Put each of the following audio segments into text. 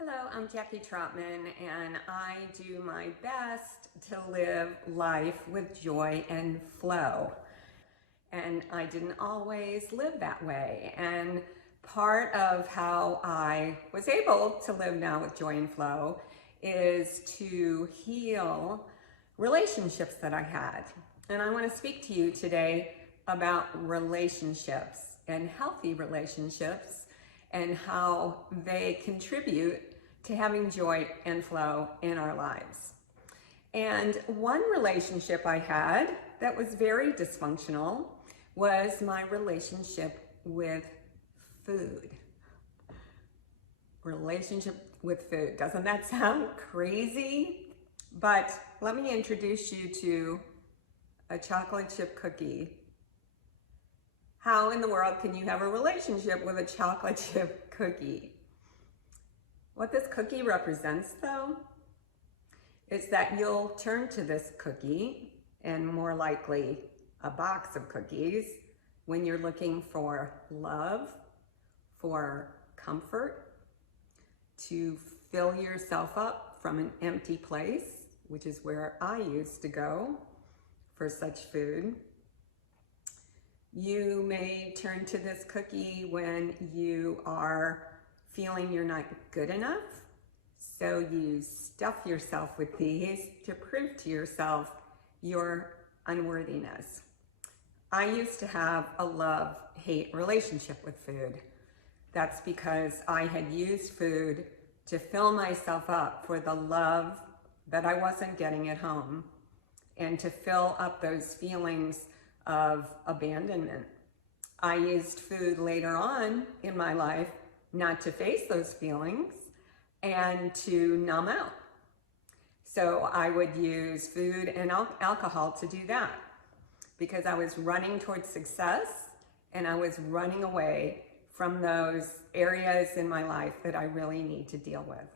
Hello, I'm Jackie Trotman, and I do my best to live life with joy and flow. And I didn't always live that way. And part of how I was able to live now with joy and flow is to heal relationships that I had. And I want to speak to you today about relationships and healthy relationships and how they contribute to having joy and flow in our lives. And one relationship I had that was very dysfunctional was my relationship with food. Relationship with food. Doesn't that sound crazy? But let me introduce you to a chocolate chip cookie. How in the world can you have a relationship with a chocolate chip cookie? What this cookie represents, though, is that you'll turn to this cookie, and more likely a box of cookies, when you're looking for love, for comfort, to fill yourself up from an empty place, which is where I used to go for such food. You may turn to this cookie when you are feeling you're not good enough, so you stuff yourself with these to prove to yourself your unworthiness. I used to have a love-hate relationship with food. That's because I had used food to fill myself up for the love that I wasn't getting at home and to fill up those feelings of abandonment. I used food later on in my life not to face those feelings and to numb out. So I would use food and alcohol to do that because I was running towards success and I was running away from those areas in my life that I really need to deal with.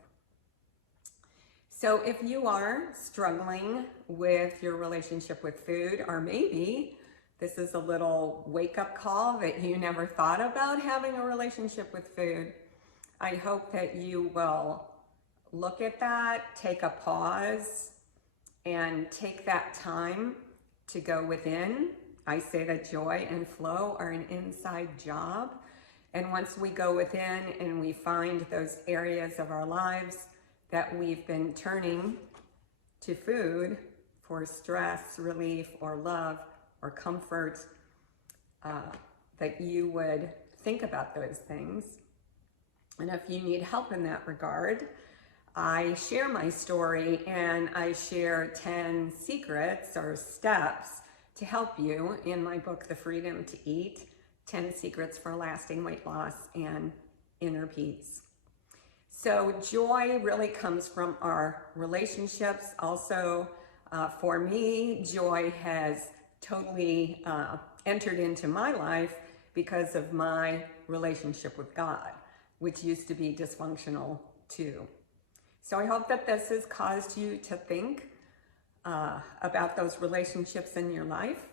So if you are struggling with your relationship with food, or maybe this is a little wake-up call that you never thought about having a relationship with food, I hope that you will look at that, take a pause, and take that time to go within. I say that joy and flow are an inside job. And once we go within and we find those areas of our lives that we've been turning to food for stress relief or love or comfort, that you would think about those things. And if you need help in that regard, I share my story and I share 10 secrets or steps to help you in my book, The Freedom to Eat, 10 Secrets for Lasting Weight Loss and Inner Peace. So joy really comes from our relationships. Also, for me, joy has totally entered into my life because of my relationship with God, which used to be dysfunctional too. So I hope that this has caused you to think about those relationships in your life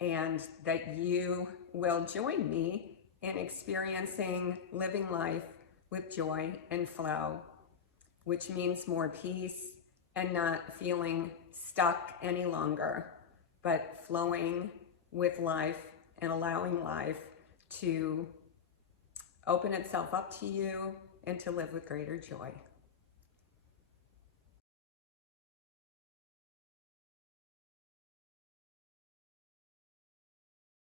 and that you will join me in experiencing living life with joy and flow, which means more peace and not feeling stuck any longer, but flowing with life and allowing life to open itself up to you and to live with greater joy.